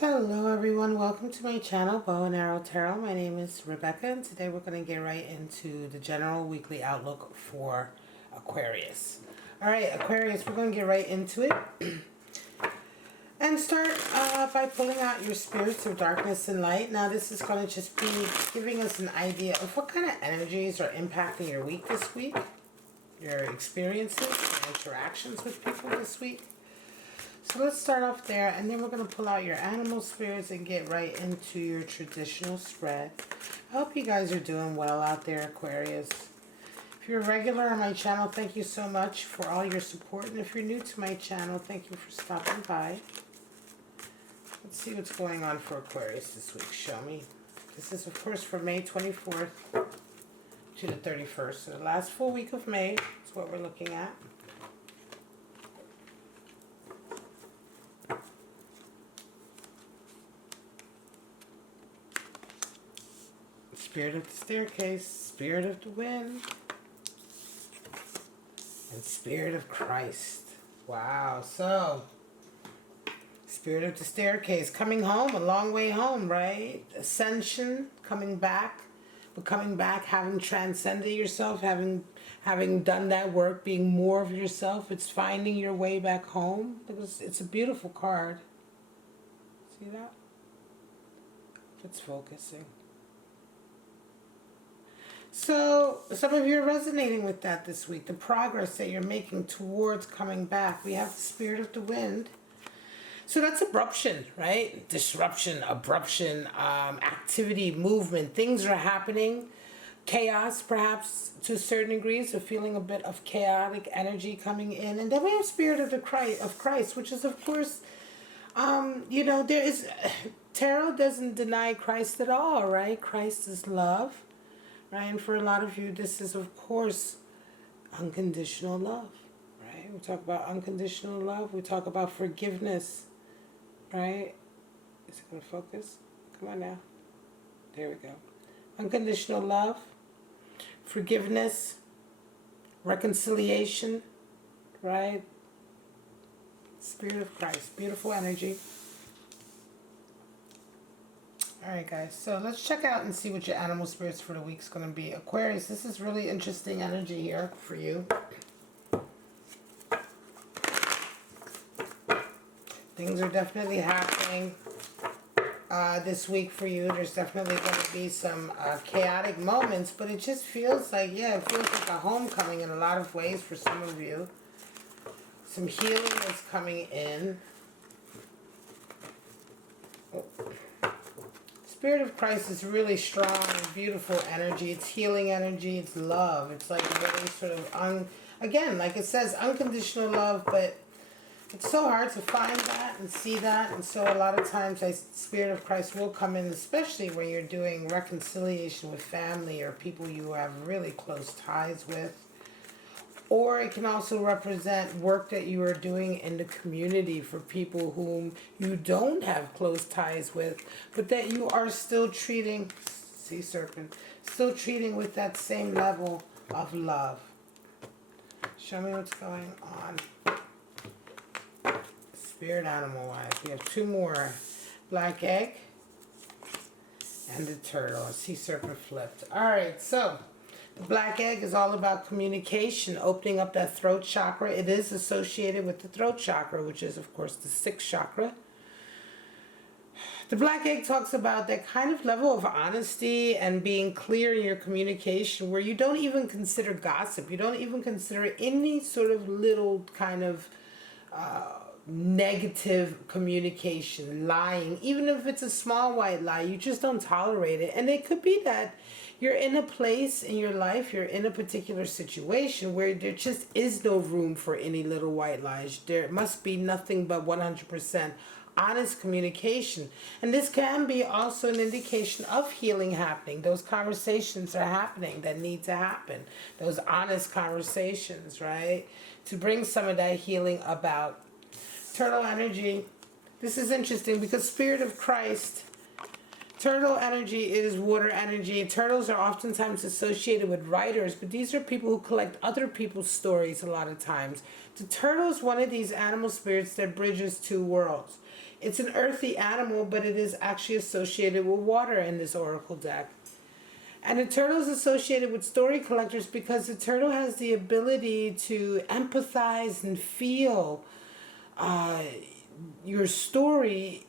Hello everyone, welcome to my channel, Bow and Arrow Tarot. My name is Rebecca and today we're going to get right into the general weekly outlook for Aquarius. Alright Aquarius, we're going to get right into it and start by pulling out your spirits of darkness and light. Now this is going to just be giving us an idea of what kind of energies are impacting your week this week, your experiences and interactions with people this week. So let's start off there, and then we're going to pull out your animal spirits and get right into your traditional spread. I hope you guys are doing well out there, Aquarius. If you're a regular on my channel, thank you so much for all your support. And if you're new to my channel, thank you for stopping by. Let's see what's going on for Aquarius this week. Show me. This is, of course, for May 24th to the 31st. So the last full week of May is what we're looking at. Spirit of the staircase, spirit of the wind, and spirit of Christ. Wow, so spirit of the staircase, coming home, a long way home, right? Ascension, coming back, but coming back, having transcended yourself, having done that work, being more of yourself. It's finding your way back home. It's a beautiful card. See that? It's focusing. So some of you are resonating with that this week, the progress that you're making towards coming back. We have the spirit of the wind. So that's abruption, right? Disruption, abruption, activity, movement. Things are happening. Chaos, perhaps, to a certain degree. So feeling a bit of chaotic energy coming in. And then we have spirit of Christ, which is, of course, there is... Tarot doesn't deny Christ at all, right? Christ is love. Right, and for a lot of you, this is, of course, unconditional love, right? We talk about unconditional love. We talk about forgiveness, right? Is it going to focus? Come on now. There we go. Unconditional love, forgiveness, reconciliation, right? Spirit of Christ, beautiful energy. Alright guys, so let's check out and see what your animal spirits for the week is going to be. Aquarius, this is really interesting energy here for you. Things are definitely happening this week for you. There's definitely going to be some chaotic moments, but it just feels like, it feels like a homecoming in a lot of ways for some of you. Some healing is coming in. Spirit of Christ is really strong and beautiful energy. It's healing energy. It's love. It's like very sort of, again, like it says, unconditional love, but it's so hard to find that and see that. And so a lot of times, Spirit of Christ will come in, especially when you're doing reconciliation with family or people you have really close ties with. Or it can also represent work that you are doing in the community for people whom you don't have close ties with, but that you are still treating, sea serpent, still treating with that same level of love. Show me what's going on. Spirit animal wise. We have two more. Black egg and the turtle. A sea serpent flipped. Alright, so the black egg is all about communication, opening up that throat chakra. It is associated with the throat chakra, which is, of course, the sixth chakra. The black egg talks about that kind of level of honesty and being clear in your communication where you don't even consider gossip. You don't even consider any sort of little kind of negative communication, lying. Even if it's a small white lie, you just don't tolerate it. And it could be that you're in a place in your life, you're in a particular situation where there just is no room for any little white lies. There must be nothing but 100% honest communication. And this can be also an indication of healing happening. Those conversations are happening that need to happen. Those honest conversations, right? To bring some of that healing about. Turtle energy. This is interesting because Spirit of Christ, turtle energy is water energy. Turtles are oftentimes associated with writers, but these are people who collect other people's stories a lot of times. The turtle is one of these animal spirits that bridges two worlds. It's an earthy animal, but it is actually associated with water in this oracle deck. And the turtle is associated with story collectors because the turtle has the ability to empathize and feel your story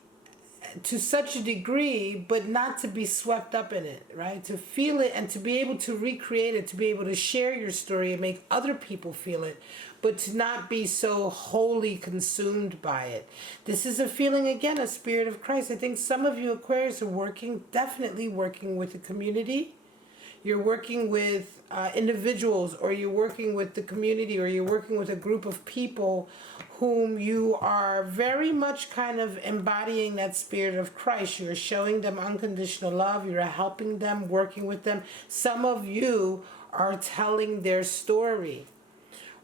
to such a degree, but not to be swept up in it, right? To feel it and to be able to recreate it, to be able to share your story and make other people feel it, but to not be so wholly consumed by it. This is a feeling, again, a spirit of Christ. I think some of you Aquarius are definitely working with the community. You're working with individuals, or you're working with the community, or you're working with a group of people whom you are very much kind of embodying that spirit of Christ. You're showing them unconditional love. You're helping them, working with them. Some of you are telling their story.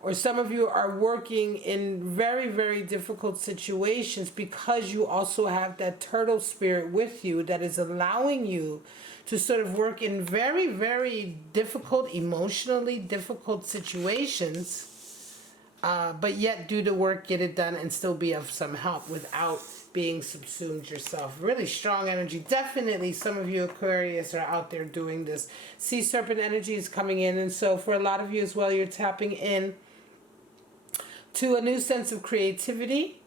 Or some of you are working in very, very difficult situations because you also have that turtle spirit with you that is allowing you to sort of work in very, very difficult, emotionally difficult situations, but yet do the work, get it done, and still be of some help without being subsumed yourself. Really strong energy. Definitely some of you Aquarius are out there doing this. Sea serpent energy is coming in, and so for a lot of you as well, you're tapping in to a new sense of creativity.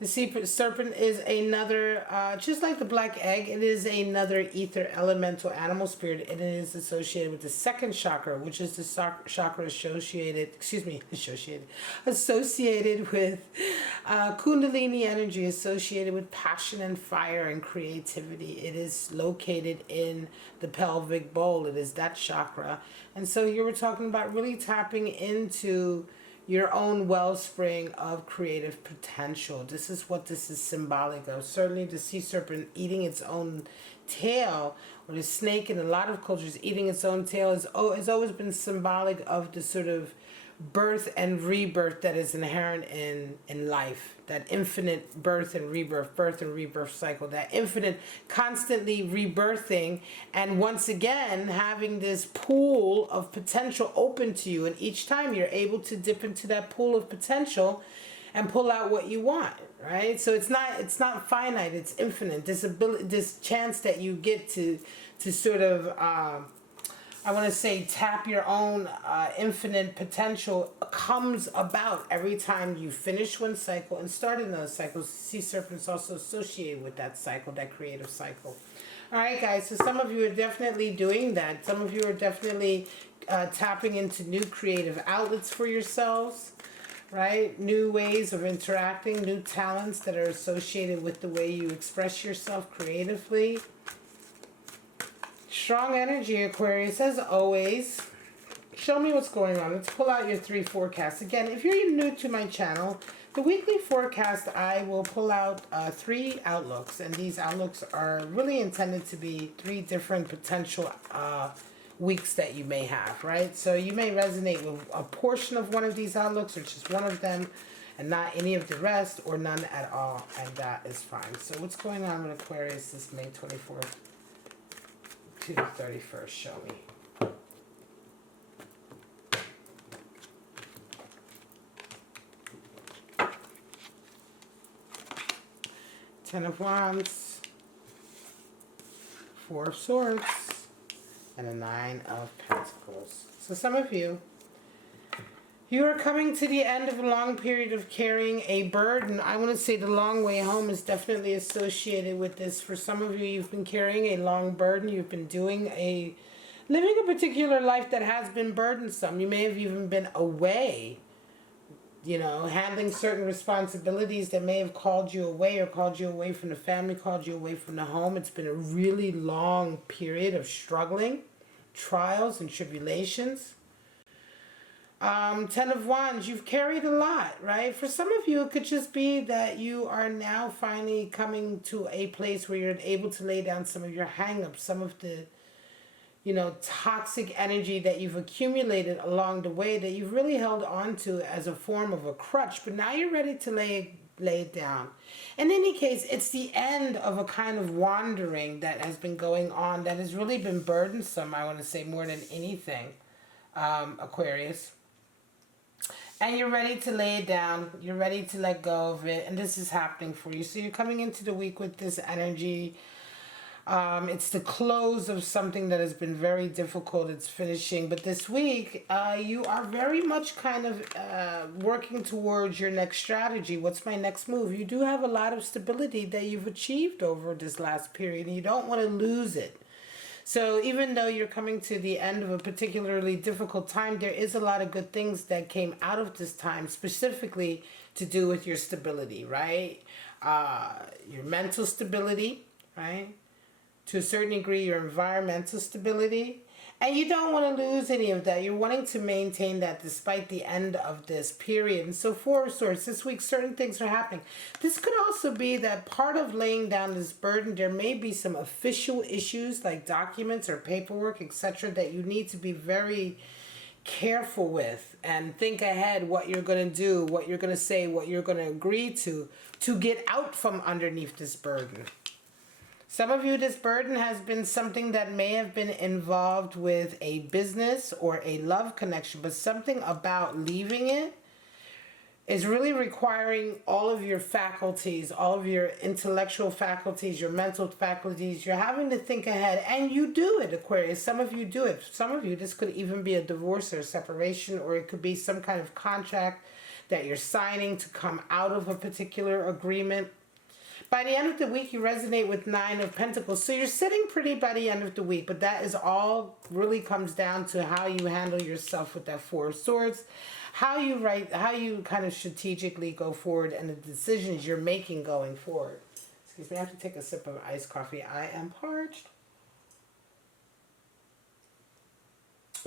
The sea serpent is another, just like the black egg, it is another ether elemental animal spirit, and it is associated with the second chakra, which is the chakra associated with Kundalini energy, associated with passion and fire and creativity. It is located in the pelvic bowl. It is that chakra. And so you were talking about really tapping into your own wellspring of creative potential. This is what this is symbolic of. Certainly the sea serpent eating its own tail, or the snake in a lot of cultures eating its own tail, has always been symbolic of the sort of birth and rebirth that is inherent in life. That infinite birth and rebirth cycle. That infinite constantly rebirthing, and once again having this pool of potential open to you, and each time you're able to dip into that pool of potential and pull out what you want, right? So it's not finite, it's infinite. This chance that you get to sort of I want to say tap your own infinite potential comes about every time you finish one cycle and start another cycle. Sea serpent is also associated with that cycle, that creative cycle. All right, guys, so some of you are definitely doing that. Some of you are definitely tapping into new creative outlets for yourselves, right? New ways of interacting, new talents that are associated with the way you express yourself creatively. Strong energy, Aquarius, as always. Show me what's going on. Let's pull out your 3 forecasts. Again, if you're new to my channel, the weekly forecast, I will pull out 3 outlooks. And these outlooks are really intended to be 3 different potential weeks that you may have, right? So you may resonate with a portion of one of these outlooks, or just one of them, and not any of the rest, or none at all. And that is fine. So what's going on with Aquarius this May 24th? To the 31st, show me. Ten of Wands, 4 of Swords, and a 9 of Pentacles. So some of you are coming to the end of a long period of carrying a burden. I want to say the long way home is definitely associated with this. For some of you, you've been carrying a long burden. You've been living a particular life that has been burdensome. You may have even been away, handling certain responsibilities that may have called you away, or called you away from the family, called you away from the home. It's been a really long period of struggling, trials and tribulations. 10 of Wands, you've carried a lot, right? For some of you, it could just be that you are now finally coming to a place where you're able to lay down some of your hang-ups, some of the, toxic energy that you've accumulated along the way that you've really held on to as a form of a crutch, but now you're ready to lay it down. In any case, it's the end of a kind of wandering that has been going on that has really been burdensome, I want to say, more than anything, Aquarius. And you're ready to lay it down. You're ready to let go of it. And this is happening for you. So you're coming into the week with this energy. It's the close of something that has been very difficult. It's finishing. But this week, you are very much kind of working towards your next strategy. What's my next move? You do have a lot of stability that you've achieved over this last period. And you don't want to lose it. So even though you're coming to the end of a particularly difficult time, there is a lot of good things that came out of this time, specifically to do with your stability, right? Your mental stability, right? To a certain degree, your environmental stability. And you don't want to lose any of that. You're wanting to maintain that despite the end of this period. And so, Four of Swords, this week, certain things are happening. This could also be that part of laying down this burden, there may be some official issues like documents or paperwork, etc., that you need to be very careful with and think ahead what you're going to do, what you're going to say, what you're going to agree to get out from underneath this burden. Some of you, this burden has been something that may have been involved with a business or a love connection, but something about leaving it is really requiring all of your faculties, all of your intellectual faculties, your mental faculties. You're having to think ahead, and you do it, Aquarius. Some of you do it. Some of you, this could even be a divorce or a separation, or it could be some kind of contract that you're signing to come out of a particular agreement. By the end of the week, you resonate with Nine of Pentacles. So you're sitting pretty by the end of the week, but that is all really comes down to how you handle yourself with that Four of Swords, how you kind of strategically go forward, and the decisions you're making going forward. Excuse me, I have to take a sip of iced coffee. I am parched.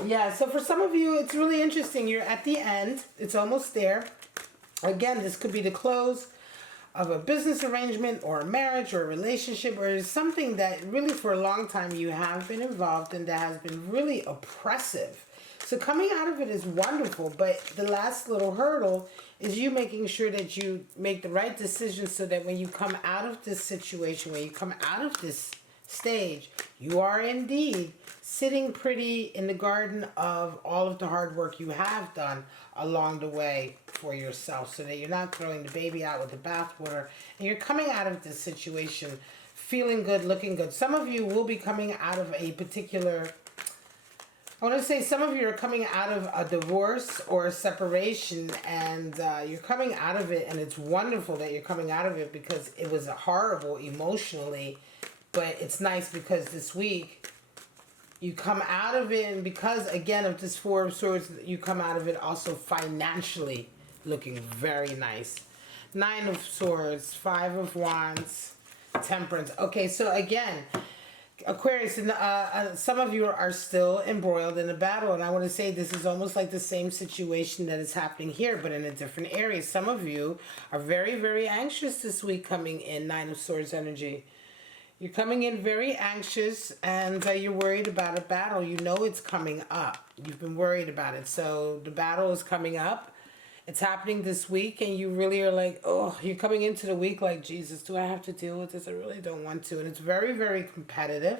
Yeah, so for some of you, it's really interesting. You're at the end. It's almost there. Again, this could be the close of a business arrangement or a marriage or a relationship, or something that really for a long time you have been involved in that has been really oppressive. So coming out of it is wonderful, but the last little hurdle is you making sure that you make the right decisions so that when you come out of this situation, when you come out of this stage, you are indeed sitting pretty in the garden of all of the hard work you have done along the way for yourself, so that you're not throwing the baby out with the bathwater, and you're coming out of this situation feeling good, looking good. Some of you will be coming out of a particular, I want to say some of you are coming out of a divorce or a separation, and you're coming out of it, and it's wonderful that you're coming out of it because it was horrible emotionally, but it's nice because this week you come out of it, and because, again, of this Four of Swords, you come out of it also financially looking very nice. Nine of Swords, Five of Wands, Temperance. Okay, so again, Aquarius, some of you are still embroiled in a battle, and I want to say this is almost like the same situation that is happening here, but in a different area. Some of you are very, very anxious this week coming in, Nine of Swords energy. You're coming in very anxious, and you're worried about a battle. You know it's coming up. You've been worried about it. So the battle is coming up. It's happening this week, and you really are like, oh, you're coming into the week like, Jesus, do I have to deal with this? I really don't want to. And it's very, very competitive.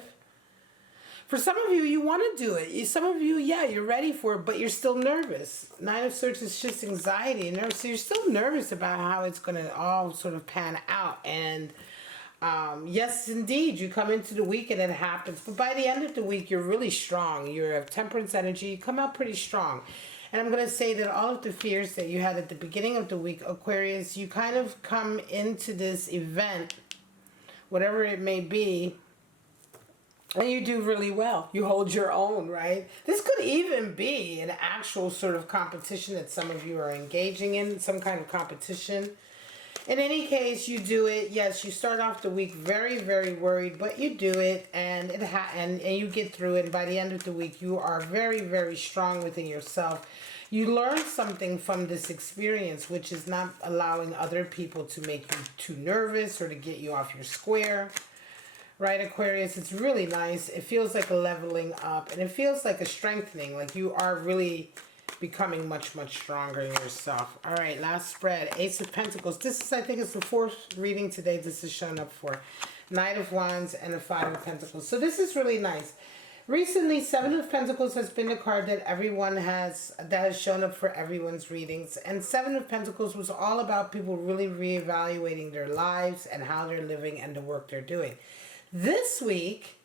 For some of you, you want to do it. Some of you, yeah, you're ready for it, but you're still nervous. Nine of Swords is just anxiety and nerves. So you're still nervous about how it's going to all sort of pan out. And yes, indeed, you come into the week and it happens. But by the end of the week, you're really strong. You have Temperance energy. You come out pretty strong. And I'm going to say that all of the fears that you had at the beginning of the week, Aquarius, you kind of come into this event, whatever it may be, and you do really well. You hold your own, right? This could even be an actual sort of competition that some of you are engaging in, some kind of competition. In any case, you do it. Yes, you start off the week very, very worried, but you do it, and and you get through it. And by the end of the week, you are very, very strong within yourself. You learn something from this experience, which is not allowing other people to make you too nervous or to get you off your square. Right, Aquarius? It's really nice. It feels like a leveling up, and it feels like a strengthening, like you are really becoming much, much stronger in yourself. All right, last spread. Ace of Pentacles. This is, I think, it's the fourth reading today this is showing up for. Knight of Wands and the Five of Pentacles. So this is really nice. Recently, Seven of Pentacles has been a card that has shown up for everyone's readings. And Seven of Pentacles was all about people really reevaluating their lives and how they're living and the work they're doing. This week,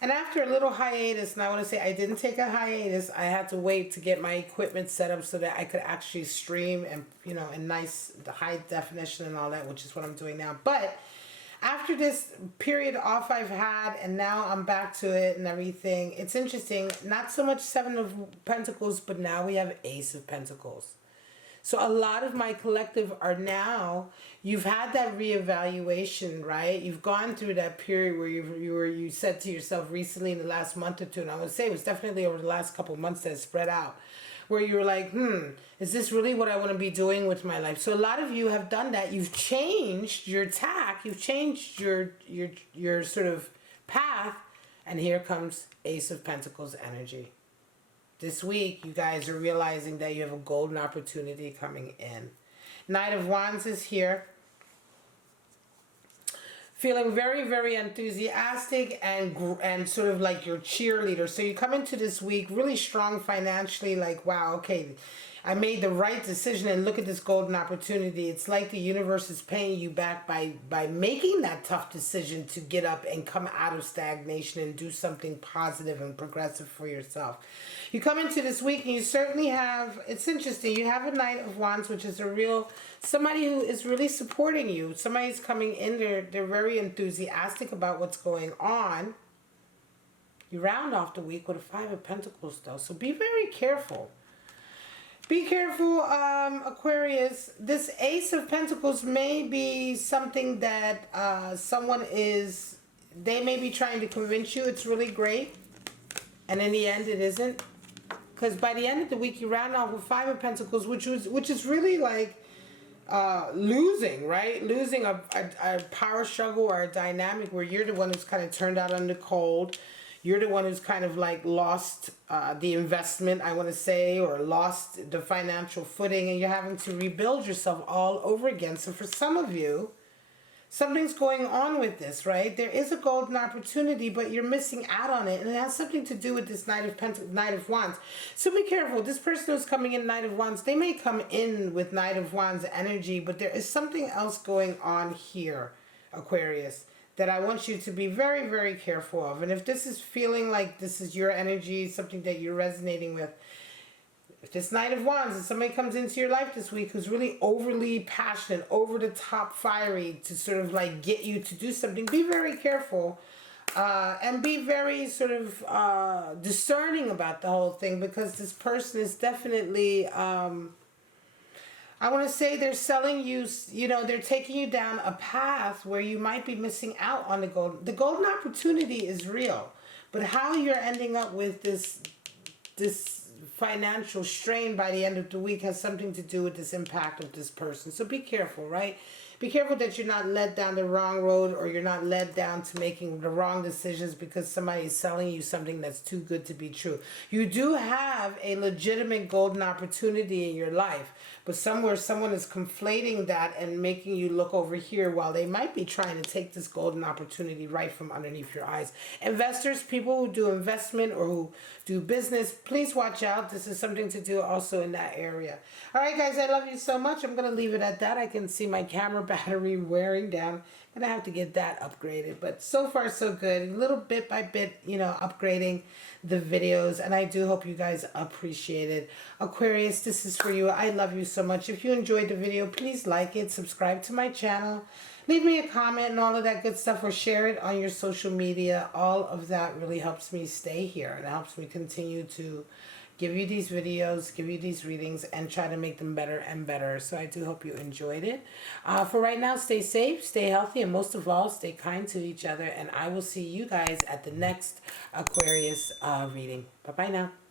and after a little hiatus, and I want to say I didn't take a hiatus, I had to wait to get my equipment set up so that I could actually stream and, in nice high definition and all that, which is what I'm doing now. But after this period off I've had, and now I'm back to it and everything, it's interesting. Not so much Seven of Pentacles, but now we have Ace of Pentacles. So a lot of my collective are now, you've had that reevaluation, right? You've gone through that period where you said to yourself recently in the last month or two, and I would say it was definitely over the last couple of months that it spread out, where you were like, is this really what I want to be doing with my life? So a lot of you have done that. You've changed your tack. You've changed your sort of path. And here comes Ace of Pentacles energy. This week, you guys are realizing that you have a golden opportunity coming in. Knight of Wands is here. Feeling very, very enthusiastic and sort of like your cheerleader. So you come into this week really strong financially, like, wow, okay, I made the right decision, and look at this golden opportunity. It's like the universe is paying you back by making that tough decision to get up and come out of stagnation and do something positive and progressive for yourself. You come into this week and you certainly have, it's interesting, you have a Knight of Wands, which is somebody who is really supporting you. Somebody's coming in, they're very enthusiastic about what's going on. You round off the week with a Five of Pentacles though, so be very careful. Be careful, Aquarius. This Ace of Pentacles may be something that they may be trying to convince you it's really great, and in the end it isn't. Because by the end of the week you round off with Five of Pentacles, which is really like losing, right? Losing a power struggle or a dynamic where you're the one who's kind of turned out on the cold. You're the one who's kind of like lost the investment, I want to say, or lost the financial footing, and you're having to rebuild yourself all over again. So for some of you, something's going on with this, right? There is a golden opportunity, but you're missing out on it, and it has something to do with this Knight of Wands. So be careful. This person who's coming in Knight of Wands, they may come in with Knight of Wands energy, but there is something else going on here, Aquarius, that I want you to be very, very careful of. And if this is feeling like this is your energy, something that you're resonating with, if this Knight of Wands, if somebody comes into your life this week who's really overly passionate, over the top fiery to sort of like get you to do something, be very careful and be very sort of discerning about the whole thing, because this person is definitely... I want to say they're selling you, they're taking you down a path where you might be missing out on the golden opportunity is real, but how you're ending up with this financial strain by the end of the week has something to do with this impact of this person. So be careful, right? Be careful that you're not led down the wrong road, or you're not led down to making the wrong decisions because somebody is selling you something that's too good to be true. You do have a legitimate golden opportunity in your life, but somewhere someone is conflating that and making you look over here while they might be trying to take this golden opportunity right from underneath your eyes. Investors, people who do investment or who do business, please watch out. This is something to do also in that area. All right, guys, I love you so much. I'm going to leave it at that. I can see my camera battery wearing down. I'm going to have to get that upgraded. But so far, so good. A little bit by bit, upgrading the videos. And I do hope you guys appreciate it. Aquarius, this is for you. I love you so much. If you enjoyed the video, please like it. Subscribe to my channel. Leave me a comment and all of that good stuff, or share it on your social media. All of that really helps me stay here and helps me continue to give you these videos, give you these readings, and try to make them better and better. So I do hope you enjoyed it. For right now, stay safe, stay healthy, and most of all, stay kind to each other. And I will see you guys at the next Aquarius reading. Bye-bye now.